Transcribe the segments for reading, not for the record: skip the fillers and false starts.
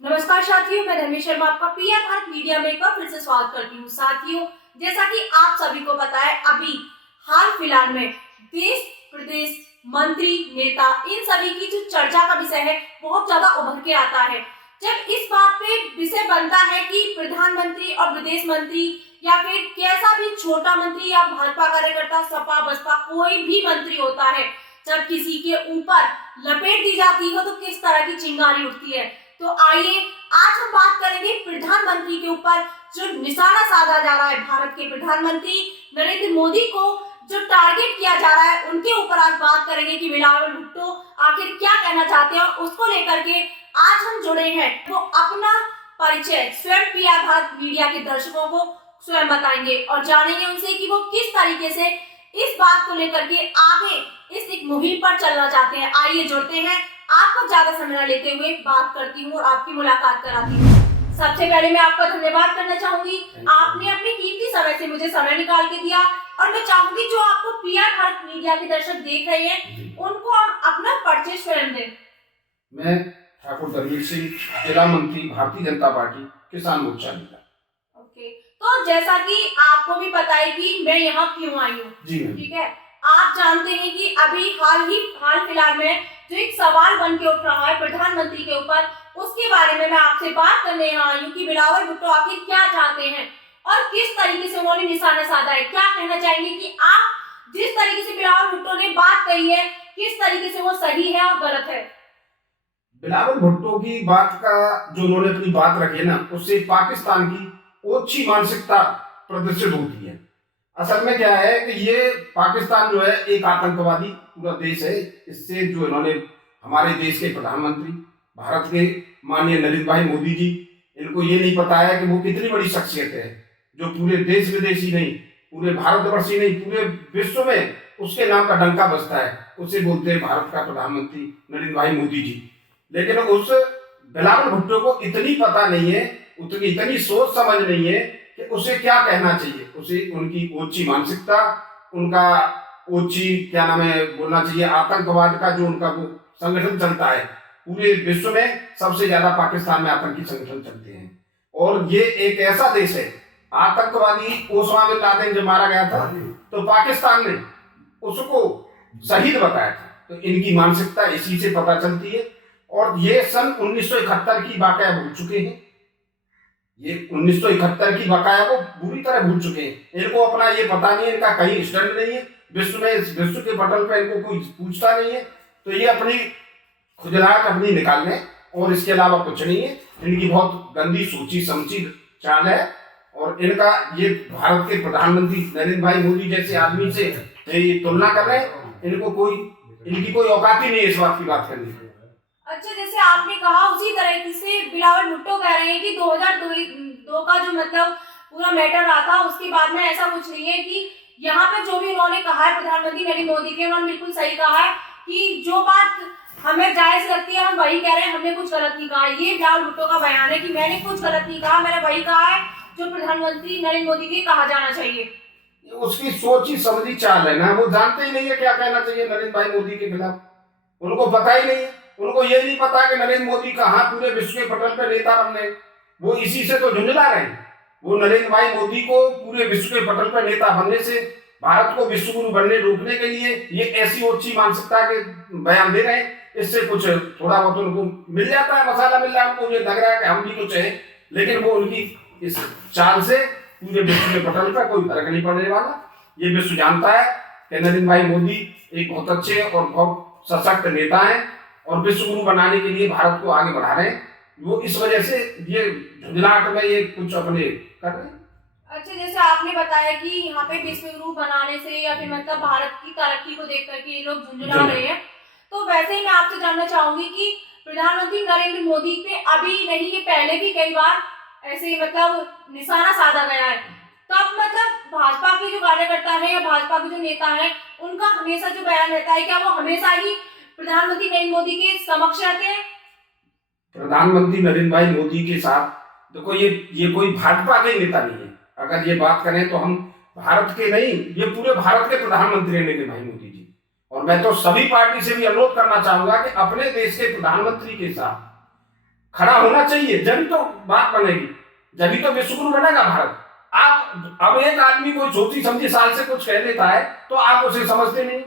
नमस्कार साथियों, मैं धर्मेश शर्मा आपका पीआर भारत मीडिया में एक बार फिर से स्वागत करती हूँ। साथियों, जैसा कि आप सभी को पता है, अभी हाल फिलहाल में देश प्रदेश मंत्री नेता इन सभी की जो चर्चा का विषय है बहुत ज्यादा उभर के आता है। जब इस बात पे विषय बनता है कि प्रधानमंत्री और विदेश मंत्री या फिर कैसा भी छोटा मंत्री या भाजपा कार्यकर्ता, सपा बसपा कोई भी मंत्री होता है, जब किसी के ऊपर लपेट दी जाती है तो किस तरह की चिंगारी उठती है। तो आइए आज हम बात करेंगे प्रधानमंत्री के ऊपर जो निशाना साधा जा रहा है। भारत के प्रधानमंत्री नरेंद्र मोदी को जो टारगेट किया जा रहा है, उनके ऊपर आज बात करेंगे कि बिलावल भुट्टो आखिर क्या कहना चाहते हैं। उसको लेकर के आज हम जुड़े हैं, वो अपना परिचय स्वयं पीआर भारत मीडिया के दर्शकों को स्वयं बताएंगे और जानेंगे उनसे कि वो किस तरीके से इस बात को लेकर के आगे इस एक मुहिम पर चलना चाहते हैं। आइए जुड़ते हैं, आपको ज्यादा समय न लेते हुए बात करती हूँ और आपकी मुलाकात कराती हूँ। सबसे पहले मैं आपका धन्यवाद करना चाहूंगी, आपने अपने कीमती समय से मुझे समय निकाल के दिया और मैं चाहूंगी जो आपको पीआर भारत मीडिया के दर्शक देख रहे हैं उनको हम अपना परिचय स्वयं दें। मैं ठाकुर धर्मेश सिंह, जिला मंत्री, भारतीय जनता पार्टी, किसान मोर्चा नेता। ओके, तो जैसा कि आपको भी पता है कि मैं यहाँ क्यों आई हूँ, ठीक है। आप जानते हैं कि अभी हाल फिलहाल में जो एक सवाल बन के उठ रहा है प्रधानमंत्री के ऊपर, उसके बारे में मैं आपसे बात करने यहाँ आई हूँ कि बिलावल भुट्टो आखिर क्या चाहते हैं और किस तरीके से उन्होंने निशाना साधा है। क्या कहना चाहेंगे कि आप जिस तरीके से बिलावल भुट्टो ने बात कही है, किस तरीके से वो सही है और गलत है? बिलावल भुट्टो की बात का जो उन्होंने अपनी बात रखी है ना, उससे पाकिस्तान की ओछी मानसिकता प्रदर्शित होती है। असल में क्या है कि ये पाकिस्तान जो है एक आतंकवादी पूरा देश है। इससे जो इन्होंने हमारे देश के प्रधानमंत्री भारत के माननीय नरेंद्र भाई मोदी जी, इनको ये नहीं पता है कि वो कितनी बड़ी शख्सियत है जो पूरे देश विदेश ही नहीं, पूरे भारतवर्ष ही नहीं, पूरे विश्व में उसके नाम का डंका बजता है। उसे बोलते हैं भारत का प्रधानमंत्री नरेंद्र भाई मोदी जी। लेकिन उस बिलावल भुट्टो को इतनी पता नहीं है, इतनी सोच समझ नहीं है कि उसे क्या कहना चाहिए। उसे उनकी ओछी मानसिकता, उनका ओछी क्या नाम है बोलना चाहिए, आतंकवाद का जो उनका वो संगठन चलता है, पूरे विश्व में सबसे ज्यादा पाकिस्तान में आतंकी संगठन चलते हैं। और ये एक ऐसा देश है, आतंकवादी ओसामा बिन लादेन जब मारा गया था तो पाकिस्तान ने उसको शहीद बताया था। तो इनकी मानसिकता इसी से पता चलती है। और ये सन 1971 की बकाया भूल चुके हैं। ये 1971 की बकाया को बुरी तरह भूल चुके हैं। इनको अपना ये पता नहीं है, इनका कहीं स्टैंड नहीं है विश्व में, विश्व के पटल पे इनको कोई पूछता नहीं है। तो ये अपनी खुजलाहट अपनी निकालने और इसके अलावा कुछ नहीं है। इनकी बहुत गंदी सोची समझी चाल है और इनका ये भारत के प्रधानमंत्री नरेंद्र भाई मोदी जैसे आदमी से ये तुलना कर रहे हैं। इनकी कोई औकात ही नहीं है इस बात की बात करने की। अच्छा, जैसे आपने कहा उसी तरह से बिलावल भुट्टो कह रहे हैं कि 2002 का जो मतलब पूरा मैटर रहा था, उसके बाद में ऐसा कुछ नहीं है कि यहाँ पे जो भी उन्होंने कहा है प्रधानमंत्री नरेंद्र मोदी के, उन्होंने बिल्कुल सही कहा है कि जो बात हमें जायज लगती है हम वही कह रहे हैं, हमने कुछ गलत नहीं कहा। ये बिलावल भुट्टो का बयान है कि मैंने कुछ गलत नहीं कहा, मैंने वही कहा है जो प्रधानमंत्री नरेंद्र मोदी के कहा जाना चाहिए। उसकी सोची समझी चाल है ना, वो जानते ही नहीं है क्या कहना चाहिए नरेंद्र भाई मोदी के खिलाफ। उनको पता ही नहीं है। उनको ये नहीं पता कि नरेंद्र मोदी कहाँ पूरे विश्व के पटल पर नेता बनने, वो इसी से तो झुंझला रहे हैं। वो नरेंद्र भाई मोदी को पूरे विश्व के पटल पर नेता बनने से, भारत को विश्व गुरु बनने रोकने के लिए ये ऐसी ओछी मानसिकता के बयान दे रहे हैं। इससे कुछ थोड़ा बहुत उनको मिल जाता है, मसाला मिल रहा है। उनको ये लग रहा है कि हम भी कुछ है, लेकिन वो उनकी इस चाल से पूरे विश्व के पटल पर कोई फर्क नहीं पड़ने वाला। ये विश्व जानता है कि नरेंद्र भाई मोदी एक बहुत अच्छे और बहुत सशक्त नेता है और विश्व गुरु बनाने के लिए भारत को आगे बढ़ा रहे हैं। वो इस वजह से ये झुंझलाहट में ये कुछ अपने कर रहे हैं। अच्छा, जैसे आपने बताया कि यहाँ पे विश्व गुरु बनाने से या फिर मतलब भारत की तरक्की को देख करके ये लोग झुंझला रहे हैं, तो वैसे ही मैं आपसे जानना चाहूंगी कि प्रधानमंत्री नरेंद्र मोदी पे अभी नहीं, ये पहले भी कई बार ऐसे मतलब निशाना साधा गया है। तब मतलब भाजपा के जो कार्यकर्ता है या भाजपा के जो नेता है, उनका हमेशा जो बयान रहता है, क्या वो हमेशा ही प्रधानमंत्री नरेंद्र मोदी के समक्ष रहते हैं? प्रधानमंत्री नरेंद्र भाई मोदी के साथ देखो, ये कोई भाजपा के नेता नहीं है। अगर ये बात करें तो हम भारत के नहीं, ये पूरे भारत के प्रधानमंत्री हैं नरेंद्र भाई मोदी जी। और मैं तो सभी पार्टी से भी अनुरोध करना चाहूंगा कि अपने देश के प्रधानमंत्री के साथ खड़ा होना चाहिए, जब तो बात बनेगी, जब तो विश्वगुरु बनेगा भारत। आप अब एक आदमी कोई सोची समझी साल से कुछ कह देता है तो आप उसे समझते नहीं।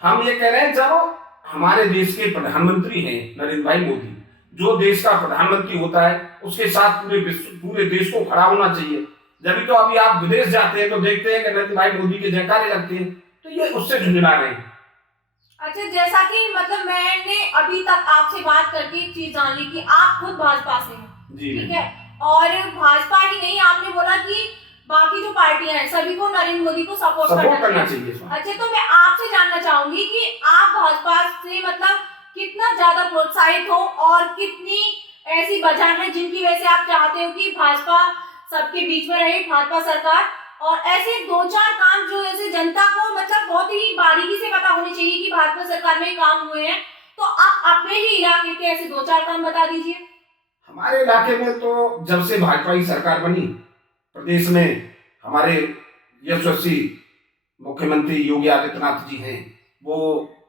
हम ये कह रहे हैं जब हमारे देश के प्रधानमंत्री हैं नरेंद्र भाई मोदी, जो देश का प्रधानमंत्री होता है उसके साथ पूरे देश को खड़ा होना चाहिए। जब तो अभी आप विदेश जाते हैं तो देखते हैं कि नरेंद्र भाई मोदी के जयकारे लगते हैं, तो ये उससे झुंझुला रहे हैं। अच्छा, जैसा कि मतलब मैंने अभी तक आपसे बात करके एक चीज जान ली कि आप खुद भाजपा से हैं, ठीक है, और भाजपा ही नहीं, आपने बोला कि बाकी जो पार्टियां हैं सभी को नरेंद्र मोदी को सपोर्ट करना चाहिए। अच्छा, तो मैं आपसे जानना चाहूंगी कि आप भाजपा से मतलब कितना ज्यादा प्रोत्साहित हो और कितनी ऐसी वजह है जिनकी वजह से आप चाहते हो कि भाजपा सबके बीच में रहे, भाजपा सरकार, और ऐसे 2-4 काम जो ऐसे जनता को मतलब बहुत ही बारीकी से पता होनी चाहिए कि भाजपा सरकार में काम हुए हैं, तो आप अपने ही इलाके के ऐसे 2-4 काम बता दीजिए। हमारे इलाके में तो जब से भाजपा की सरकार बनी प्रदेश में, हमारे यशस्वी मुख्यमंत्री योगी आदित्यनाथ जी हैं, वो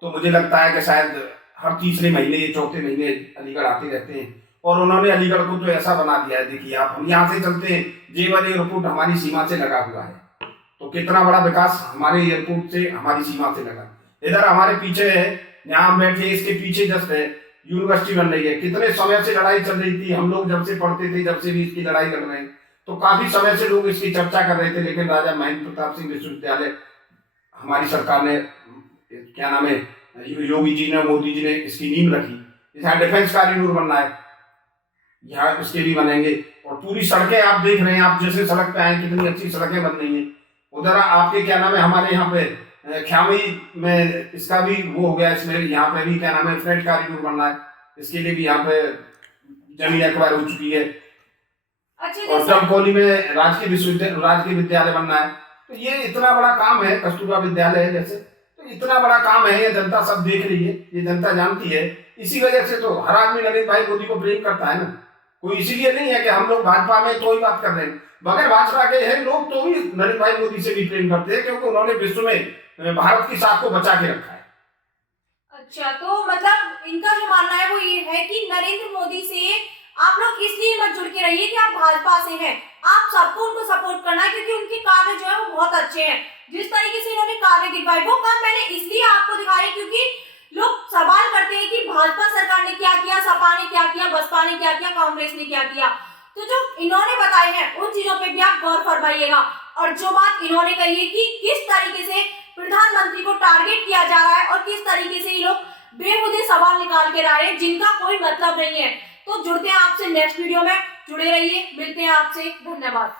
तो मुझे लगता है कि शायद हर तीसरे महीने चौथे महीने अलीगढ़ आते रहते हैं, और उन्होंने अलीगढ़ को तो ऐसा बना दिया है। देखिए आप, हम यहाँ से चलते हैं, जेवर एयरपोर्ट हमारी सीमा से लगा हुआ है, तो कितना बड़ा विकास हमारे एयरपोर्ट से हमारी सीमा से लगा। इधर हमारे पीछे है, यहाँ बैठे इसके पीछे जस्ट है यूनिवर्सिटी बन रही है। कितने समय से लड़ाई चल रही थी, हम लोग जब से पढ़ते थे जब से भी इसकी लड़ाई लड़ रहे हैं, तो काफी समय से लोग इसकी चर्चा कर रहे थे, लेकिन राजा महेंद्र प्रताप सिंह विश्वविद्यालय हमारी सरकार ने, क्या नाम है, योगी जी ने, मोदी जी ने इसकी नींव रखी। यहाँ डिफेंस कॉरिडोर बनना है, यहाँ इसके भी बनेंगे, और पूरी सड़कें आप देख रहे हैं, आप जैसे सड़क पे आए कितनी अच्छी सड़कें बन रही हैं। उधर आपके क्या नाम है, हमारे यहाँ पे ख्यामी में इसका भी वो हो गया, इसमें यहाँ पे भी क्या नाम है फ्रेंच कॉरिडोर बनना है, इसके लिए भी यहाँ पे जमीन एक्वायर हो चुकी है। और चमकोली में राजकीय विद्यालय बनना है। तो ये इतना बड़ा काम है, कस्तूरबा विद्यालय है जैसे, तो इतना बड़ा काम है, ये जनता सब देख रही है, ये जनता जानती है। इसी वजह से तो हर आदमी नरेंद्र भाई मोदी को प्रेम करता है ना, कोई इसीलिए नहीं है कि हम लोग भाजपा में तो ही बात कर रहे हैं, बगैर भाजपा के हैं लोग तो भी नरेंद्र भाई मोदी से भी प्रेम करते हैं, क्योंकि उन्होंने विश्व में भारत की साख को बचा के रखा है। अच्छा, तो मतलब इनका जो मानना है वो ये है कि नरेंद्र मोदी से आप लोग इसलिए मत जुड़ के रहिए कि आप भाजपा से हैं, आप सबको उनको सपोर्ट करना है, क्योंकि उनके कार्य जो है वो बहुत अच्छे हैं। जिस तरीके से इन्होंने कार्य दिखाए, वो काम मैंने इसलिए आपको दिखाया क्योंकि लोग सवाल करते हैं कि भाजपा सरकार ने क्या किया, सपा ने क्या किया, बसपा ने क्या किया, कांग्रेस ने क्या किया। तो जो इन्होंने बताए हैं उन चीजों पे भी आप गौर फरमाइएगा। और जो बात इन्होंने कही है कि किस तरीके से प्रधानमंत्री को टारगेट किया जा रहा है और किस तरीके से ये लोग बेहुदे सवाल निकाल के रहे हैं जिनका कोई मतलब नहीं है। तो जुड़ते हैं आपसे नेक्स्ट वीडियो में, जुड़े रहिए, मिलते हैं आपसे, धन्यवाद।